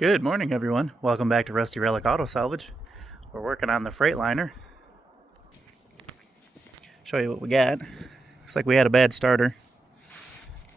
Good morning, everyone. Welcome back to Rusty Relic Auto Salvage. We're working on the Freightliner. Show you what we got. Looks like we had a bad starter.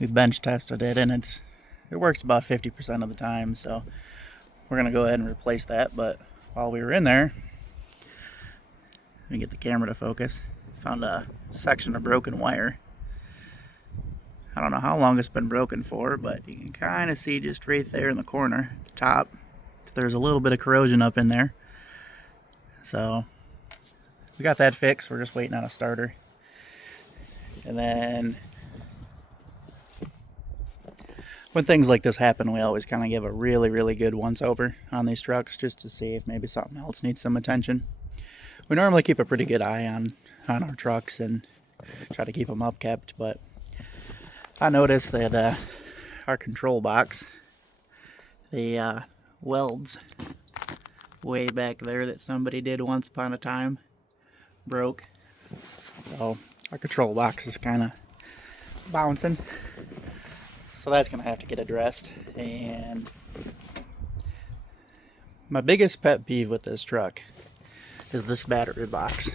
We bench tested it, and it works about 50% of the time. So we're gonna go ahead and replace that. But while we were in there, let me get the camera to focus. Found a section of broken wire. I don't know how long it's been broken for, but you can kind of see just right there in the corner, at the top, there's a little bit of corrosion up in there. So we got that fixed. We're just waiting on a starter. And then when things like this happen, we always kind of give a really good once over on these trucks just to see if maybe something else needs some attention. We normally keep a pretty good eye on our trucks and try to keep them upkept, but I noticed that our control box, the welds way back there that somebody did once upon a time, broke. So our control box is kind of bouncing. So that's going to have to get addressed. And my biggest pet peeve with this truck is this battery box.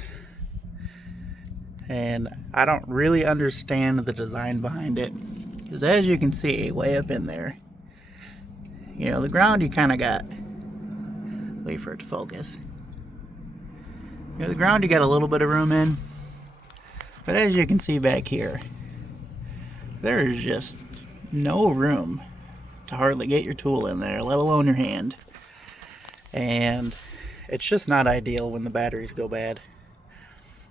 And I don't really understand the design behind it, because as you can see way up in there, you know, the ground you kind of got, wait for it to focus, you know, the ground you got a little bit of room in, but as you can see back here, there is just no room to hardly get your tool in there, let alone your hand. And it's just not ideal when the batteries go bad.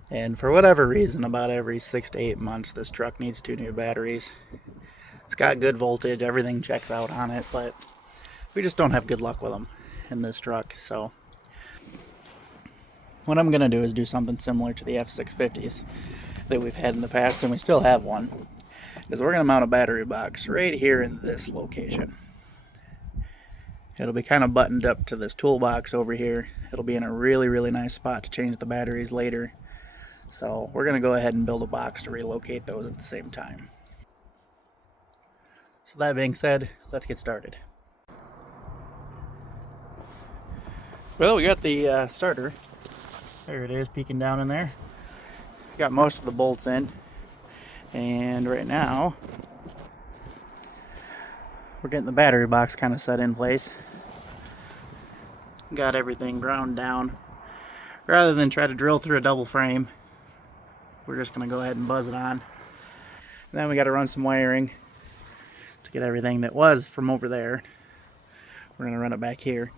And for whatever reason, about every 6 to 8 months, this truck needs 2 new batteries. It's got good voltage, everything checks out on it, but we just don't have good luck with them in this truck. So what I'm going to do is do something similar to the F650s that we've had in the past, and we still have one, is we're going to mount a battery box right here in this location. It'll be kind of buttoned up to this toolbox over here. It'll be in a really nice spot to change the batteries later. So we're going to go ahead and build a box to relocate those at the same time. So that being said, let's get started. Well, we got the starter. There it is, peeking down in there. Got most of the bolts in. And right now, we're getting the battery box kind of set in place. Got everything ground down. Rather than try to drill through a double frame, we're just going to go ahead and buzz it on. And then we got to run some wiring to get everything that was from over there. We're going to run it back here.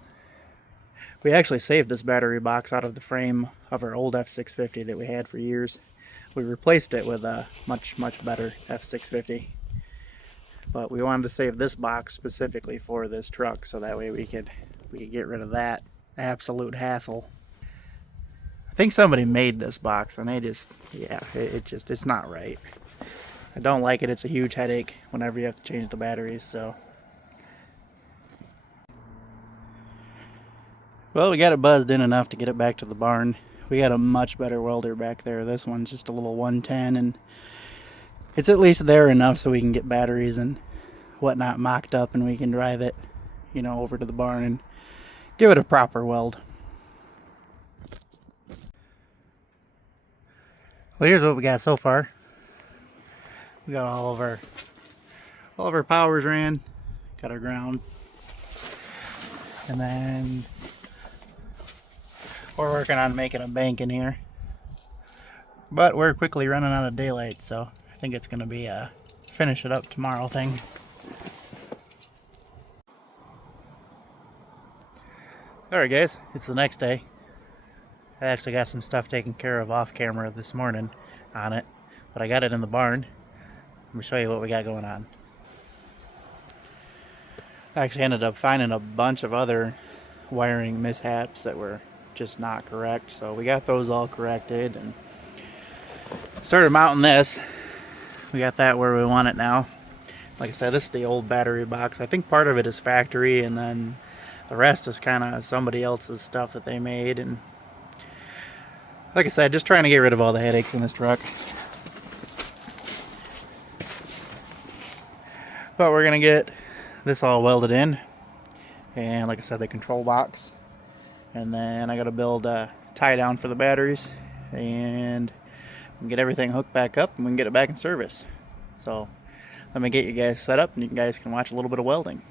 We actually saved this battery box out of the frame of our old F650 that we had for years. We replaced it with a much better F650. But we wanted to save this box specifically for this truck, so that way we could get rid of that absolute hassle. I think somebody made this box and they just, yeah, it's not right. I don't like it. It's a huge headache whenever you have to change the batteries. So, well, we got it buzzed in enough to get it back to the barn. We got a much better welder back there. This one's just a little 110, and it's at least there enough so we can get batteries and whatnot mocked up, and we can drive it, you know, over to the barn and give it a proper weld. Well, here's what we got so far. We got all of our powers ran, got our ground, and then we're working on making a bank in here. But we're quickly running out of daylight, so I think it's going to be a finish it up tomorrow thing. Alright guys, it's the next day. I actually got some stuff taken care of off camera this morning on it, but I got it in the barn. Let me show you what we got going on. I actually ended up finding a bunch of other wiring mishaps that were just not correct, so we got those all corrected and started mounting this. We got that where we want it now. Like I said, this is the old battery box. I think part of it is factory, and then the rest is kind of somebody else's stuff that they made. And like I said, just trying to get rid of all the headaches in this truck. But we're gonna get this all welded in and like I said, the control box. And then I got to build a tie down for the batteries, and get everything hooked back up, and we can get it back in service. So let me get you guys set up, and you guys can watch a little bit of welding.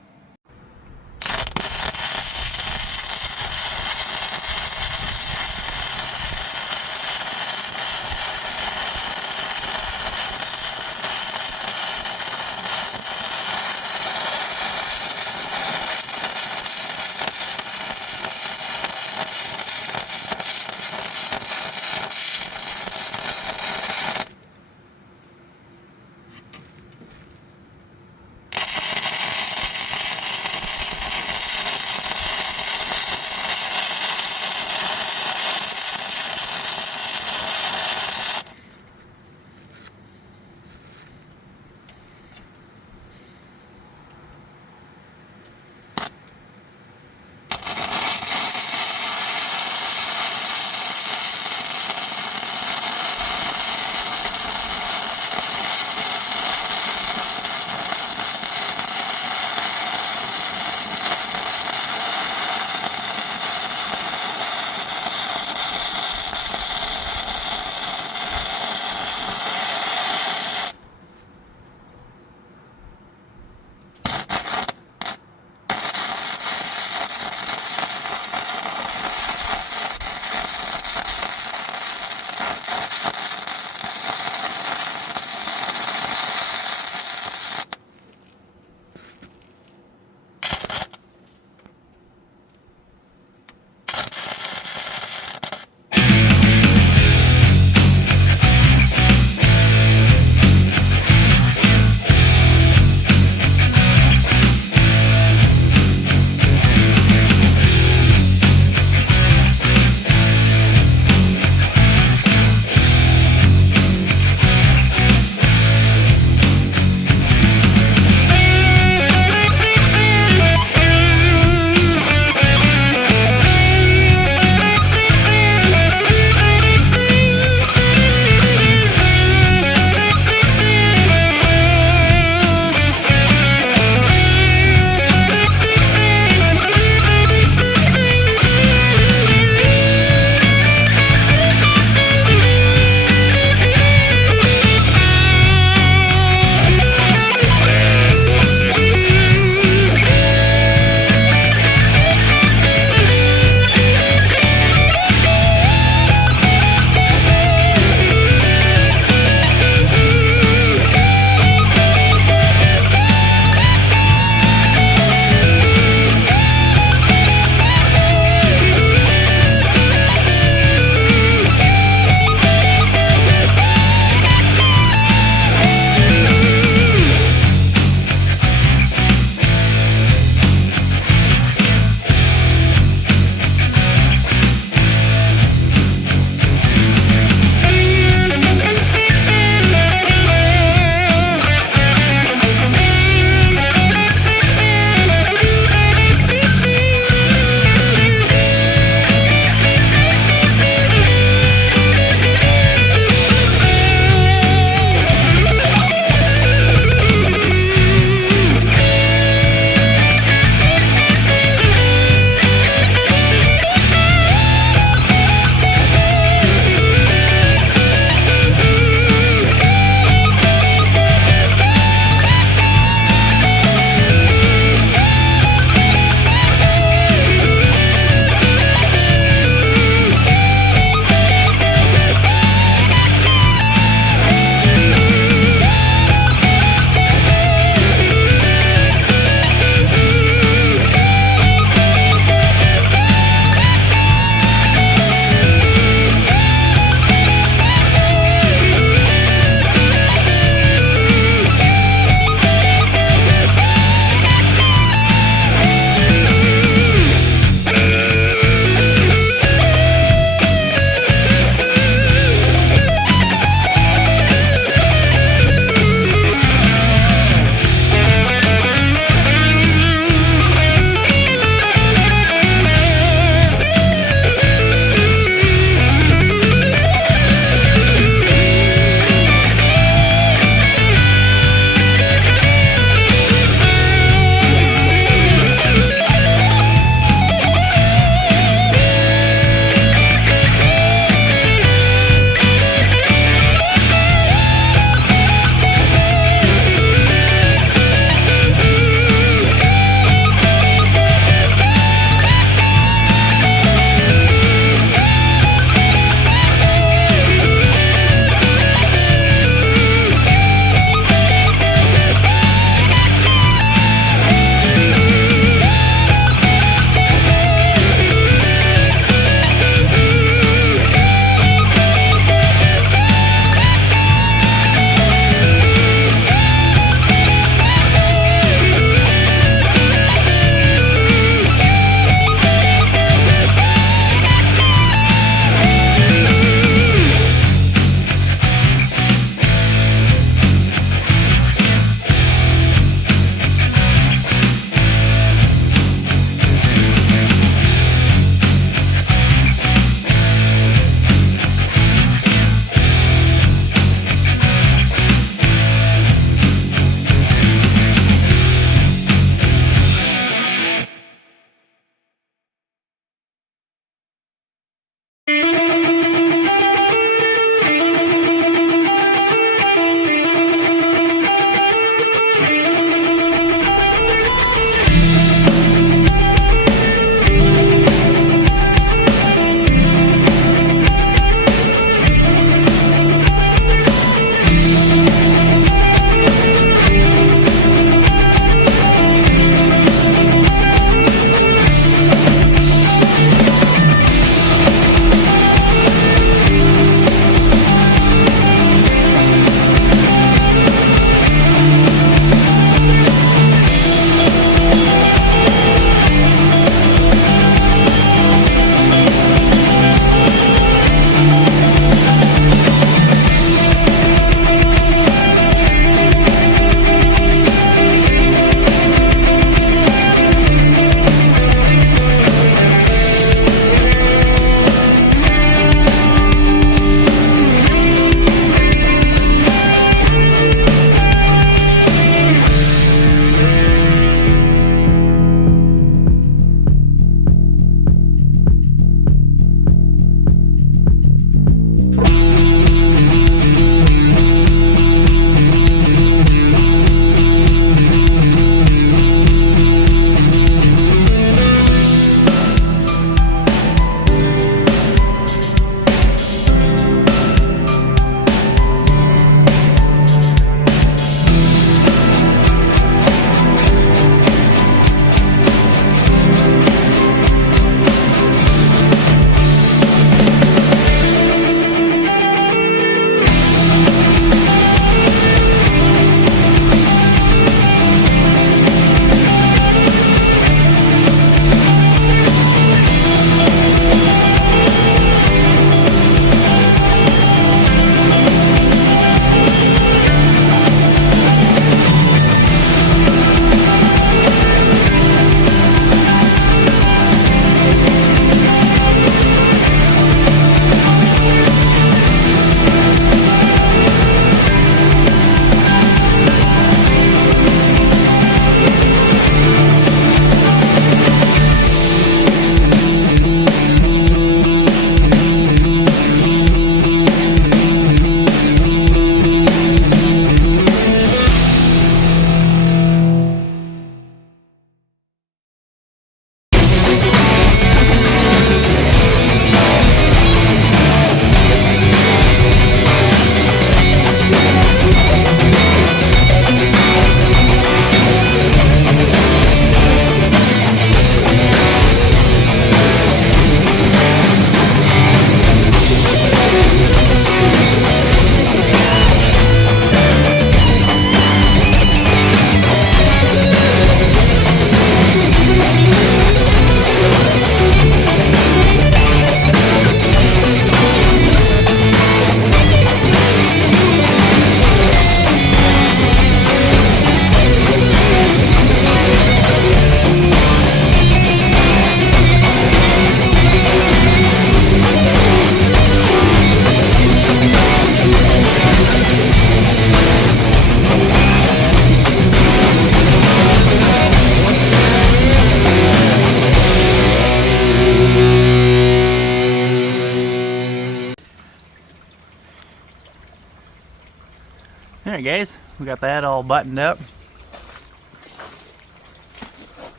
Alright guys, we got that all buttoned up.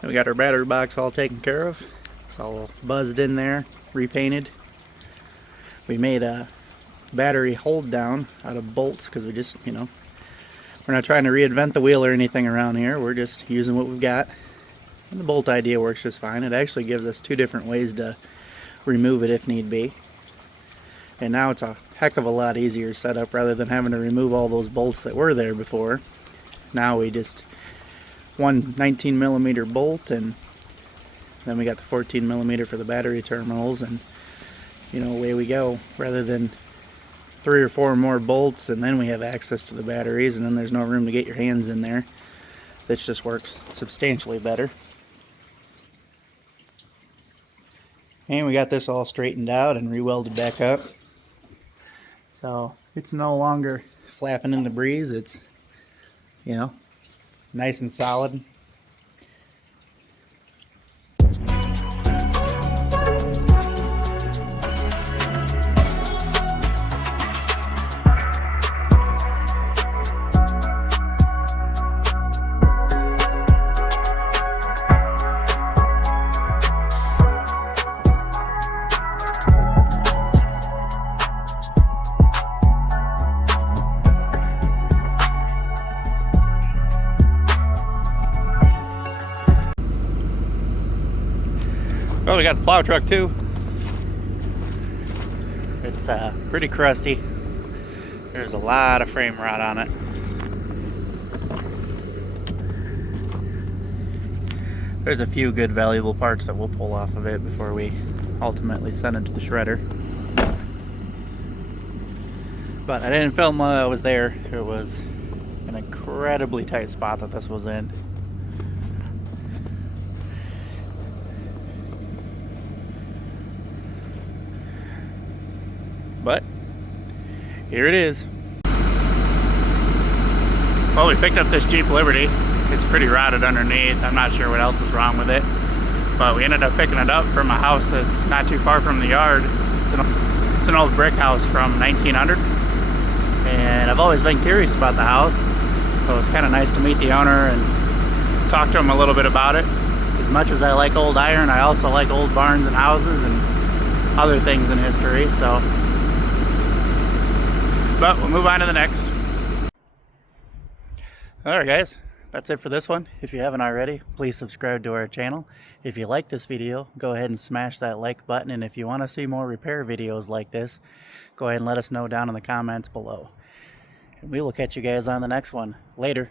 And we got our battery box all taken care of. It's all buzzed in there, repainted. We made a battery hold down out of bolts because we just, you know, we're not trying to reinvent the wheel or anything around here. We're just using what we've got. And the bolt idea works just fine. It actually gives us two different ways to remove it if need be. And now it's a heck of a lot easier setup rather than having to remove all those bolts that were there before. Now we just one 19mm bolt, and then we got the 14mm for the battery terminals, and you know, away we go, rather than 3 or 4 more bolts and then we have access to the batteries and then there's no room to get your hands in there. This just works substantially better. And we got this all straightened out and re-welded back up, so it's no longer flapping in the breeze. It's, you know, nice and solid. Well, we got the plow truck too. It's pretty crusty. There's a lot of frame rot on it. There's a few good valuable parts that we'll pull off of it before we ultimately send it to the shredder. But I didn't film while I was there. It was an incredibly tight spot that this was in. But here it is. Well, we picked up this Jeep Liberty. It's pretty rotted underneath. I'm not sure what else is wrong with it, but we ended up picking it up from a house that's not too far from the yard. It's an old brick house from 1900, and I've always been curious about the house, so it's kind of nice to meet the owner and talk to him a little bit about it. As much as I like old iron, I also like old barns and houses and other things in history, so. But we'll move on to the next. Alright guys, that's it for this one. If you haven't already, please subscribe to our channel. If you like this video, go ahead and smash that like button, and if you want to see more repair videos like this, go ahead and let us know down in the comments below. And we will catch you guys on the next one. Later.